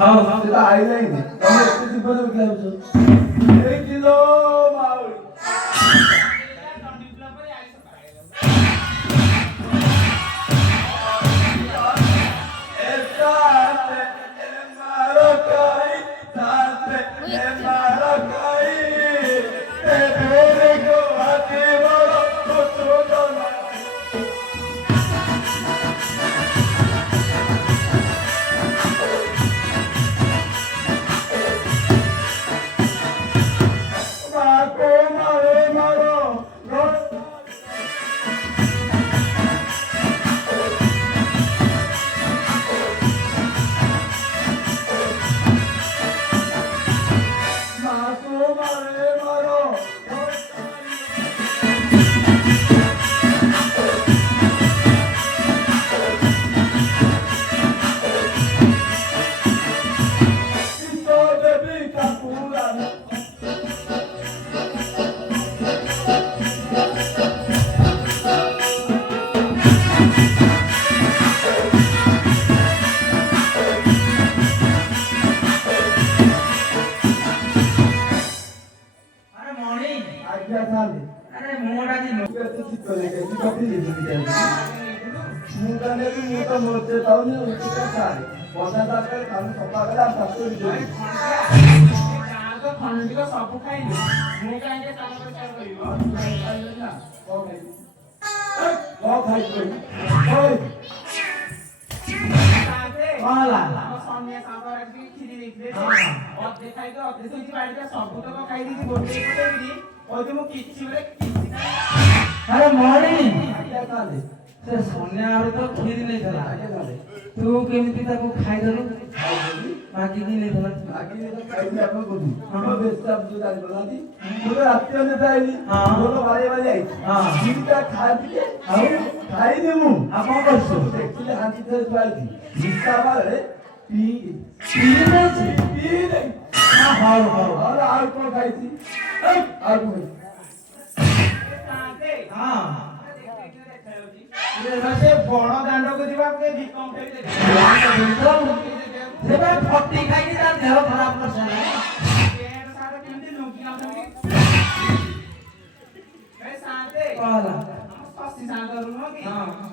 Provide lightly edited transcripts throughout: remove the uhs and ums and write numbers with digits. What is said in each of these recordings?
ହଁ ସେଟା ଆଇଲାନି ତମେ ଏତେ ଜୀବନ ବିକାଉଛ ଏଇ କିଲୋ ମାଉଳି अरे मॉर्निंग से सोनिया आरे तो खीर नहीं थला तू केमिति ताको खाइ दलु बाकी की नहीं थला बाकी नहीं तो खाइ दे अपन कोदी हम बेस्ता जो दाल बना दी पूरे रात में खाइली दोनों वाले वाले आई जीता खा दिए खाइ दे मु अपन करसो एक्चुअली हाथी से खाइ दी जीता वाले पी नहीं हां और आर को खाइ थी आर को हां से बड़ दांड को दिबा के विकम खाइ दे जेबे फट्टी खाइ की ता देह खराब कर सला पेट सारा केमती लुकी आथि ए साथे कहला सस्ती सागर नु कि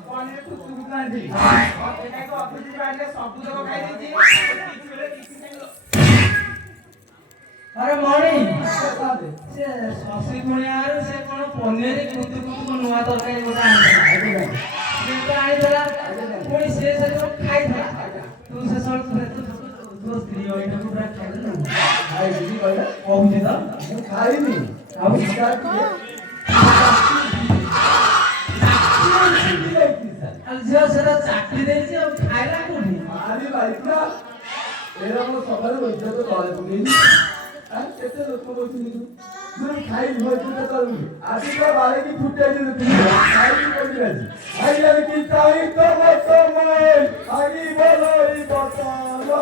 पनीर ठुकु गुना दिली और एका को अफिस बाइले सब जगह खाइ देती किछि बेले किछि खाइलो अरे मॉर्निंग से ससी गुणियार से कोन पनीर कुतु कुतु नुवा तरकारी गोटा आनी से आनी देला कोई से तो खाइ था तू से सर तू स्त्री ओइटा को पूरा खाइ दे खाइ दी कहला कहू दे तो खाइ नी अब स्टार्ट किए जो सेटा चाकरी देछि अब खाइला कोनी मारी बाइकला एरा मो सफर होइते तो कॉलेज पुगेनी केते लोक बोलथिनी तू खाइ होइते तो करू आदि का बारे की फुटे दी खाइ की कोई राजी भाई यार की ताई तो मत समय आगी बोलो ई बतालो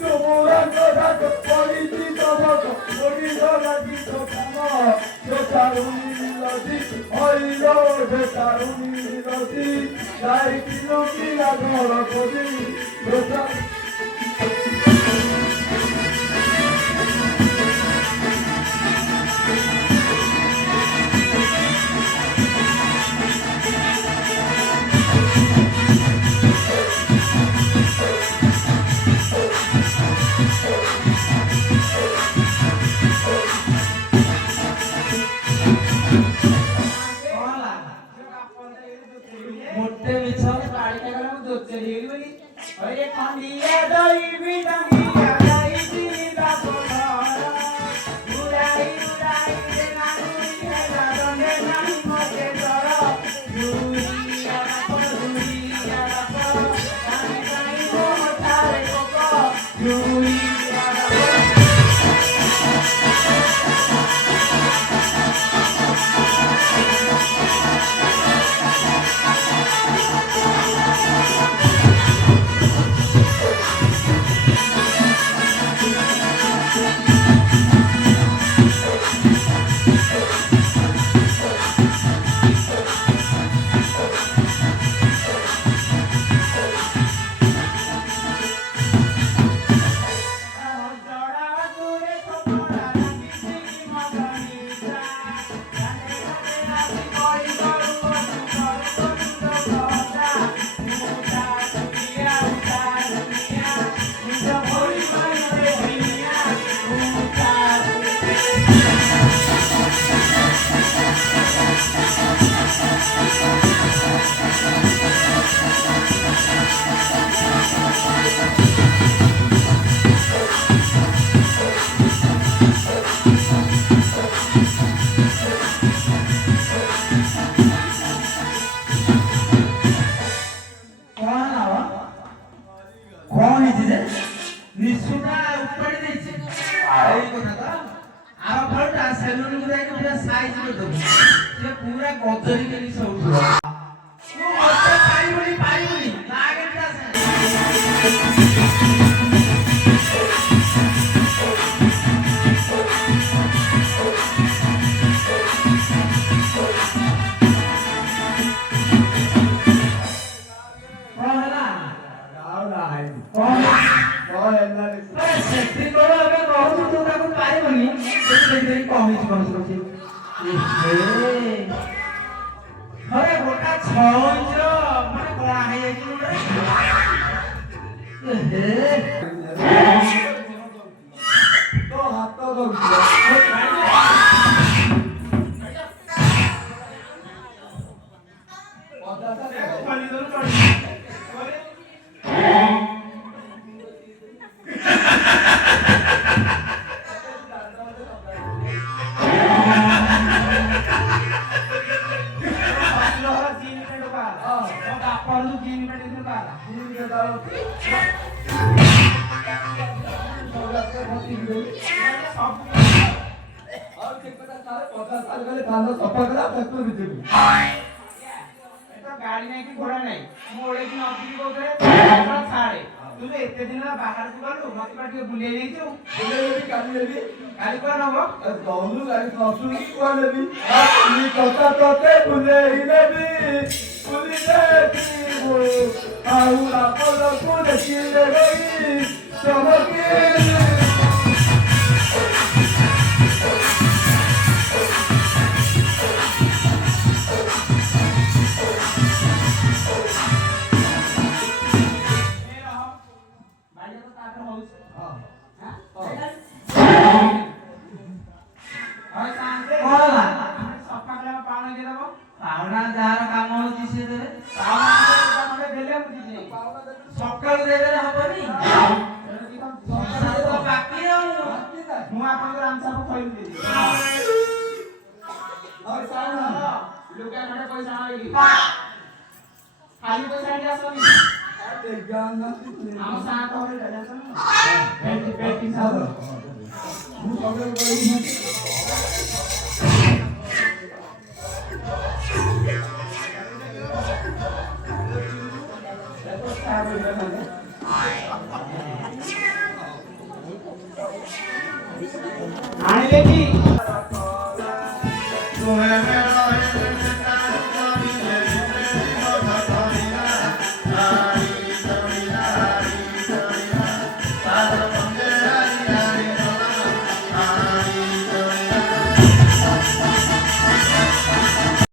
तुमरा को डाक पड़ी ती तो मत ओडी रो लागी तो खाना जो चारुनी लदी ओइलो जे चारुनी लदी जाई किलो की ना घर कोदी रोजा मोटे बिछाओ गाड़ी का गला दो चली गई बोली अरे खंडिया दई भी दंगिया दई दी दा बोला उड़ाई रे नानू ये गाने नाही मते तोरा दुनिया को काने काई मो थारे को दुनिया କଣ ହେଇଛି ଯେ ନିଶୁଟା ଉପାଡ଼ି ଦେଇଛି ଏଇ କଥା ତ ଆର ଫଳଟା ସେଲୁନକୁ ଯାଇକି ପୁରା ସାଇଜ କରିଦେବୁ ସେ ପୁରା ଗଜରି କରି ଶୋଉଥିବ ତୁ ମତେ ପାରିବୁନି ଲାଗେ ତା କଣ ହେଲା ଆଉ ନାହିଁ କଣ କଣ ହେଲାନି ସେଠି କଣ ଏବେ କହୁଛୁ ତୁ ତାକୁ ପାରିବୁନି ଦେଖି କଣ ହେଇଛି କଣ କରୁଛି अरे गोटा 6 इंच माने कोणा ହେଇଯାଇଛି ଗୋଟେ ତ ହାତ ଧରୁଛି गाड़ी नहीं कि घोड़ा नहीं मोड़े की नौकरी को करे छाड़े तू जो एते दिन बाहर को गलु मत पाटी बुले नहीं छु गाड़ी को नबो ଦଉନୁ ଗାଡ଼ି ନ ଶୁଣିକି କୁଆଡ଼େ ନେବି ଇ କଥା ତତେ ବୁଲେଇ ନେବି ବୁଲି ଦେଖିବୁ ଆଉ ଆପଣଙ୍କୁ ଦେଖିଲେ ଗଇ ଚମକି ପାଉଣା ଯାହାର କାମ ହଉଛି ସିଏ ଦେବେ ସକାଳୁ ଦେବେ ହବନି ସଂସାର ତ ବାକି ଆଉ ମୁଁ ଆପଣଙ୍କର ଆମସାକୁ ଖୋଇଲି ଲୁଗା ଖଣ୍ଡେ ପଇସା ଆଣିବି ଖାଲି ପଇସା ଆଣି ଆସନି ଆମ ସାତ ହରେ ଜାଣିଛ ନା ବେଟି ସାତ ମୁଁ ସବୁବେଳେ କହିବି ଆଣିଲେ କି